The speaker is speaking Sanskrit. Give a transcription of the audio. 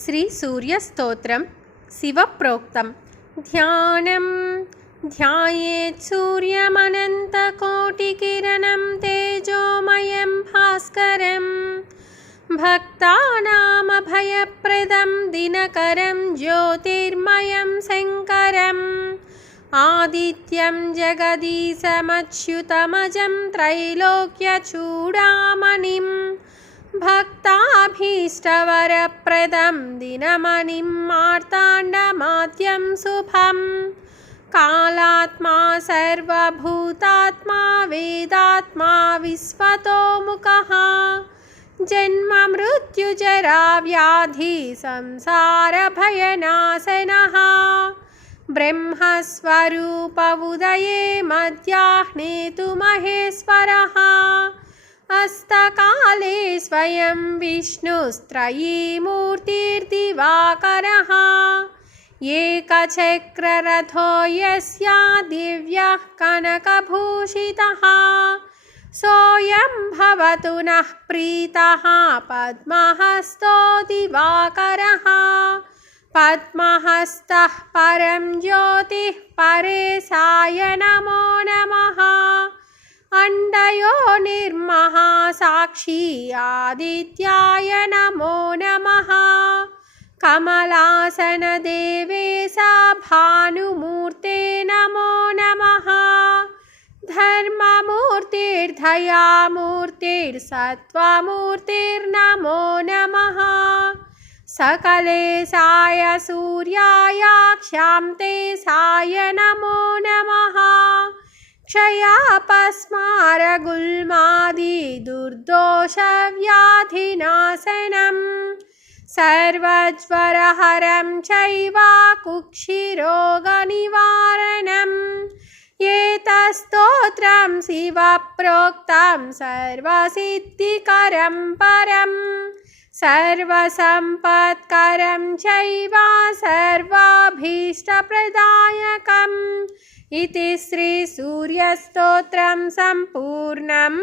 श्री सूर्यस्तोत्रम शिवप्रोक्तम। ध्यानं ध्यायेत् सूर्यमनन्तकोटिकिरणं तेजोमयं भास्करं भक्तानामभयप्रदं दिनकरं ज्योतिर्मयं शङ्करम् आदित्यं जगदीशमच्युतमजं त्रैलोक्यचूडामणिं भक्ताभीष्टवरप्रदं दिनमणिं मार्ताण्डमाद्यं शुभं कालात्मा सर्वभूतात्मा वेदात्मा विश्वतोमुखः जन्ममृत्युजरा व्याधि संसारभयनाशनः ब्रह्मस्वरूप उदये मध्याह्ने तु महेश्वरः अस्तकाले स्वयं विष्णुस्त्रयीमूर्तिर्दिवाकरः एकचक्ररथो यस्य दिव्यः कनकभूषितः सोऽयं भवतु नः प्रीतः पद्महस्तो दिवाकरः पद्महस्तः परं ज्योतिः परेशाय नमो नमः अण्डयोनिर्महासाक्षी आदित्याय नमो नमः कमलासनदेवेश भानुमूर्ते नमो नमः धर्ममूर्तिर्दयामूर्तिर्सत्त्वमूर्तिर्नमो नमः सकलेशाय सूर्याय क्षान्तेशाय नमो नमः क्षयापस्मारगुल्मादिदुर्दोषव्याधिनाशनं सर्वज्वरहरं चैव कुक्षिरोगनिवारणम् एतत्स्तोत्रं शिवप्रोक्तं सर्वसिद्धिकरं परं सर्वसम्पत्करं चैव सर्वाभीष्टप्रदायकम् इति श्री सूर्यस्तोत्रं सम्पूर्णम्।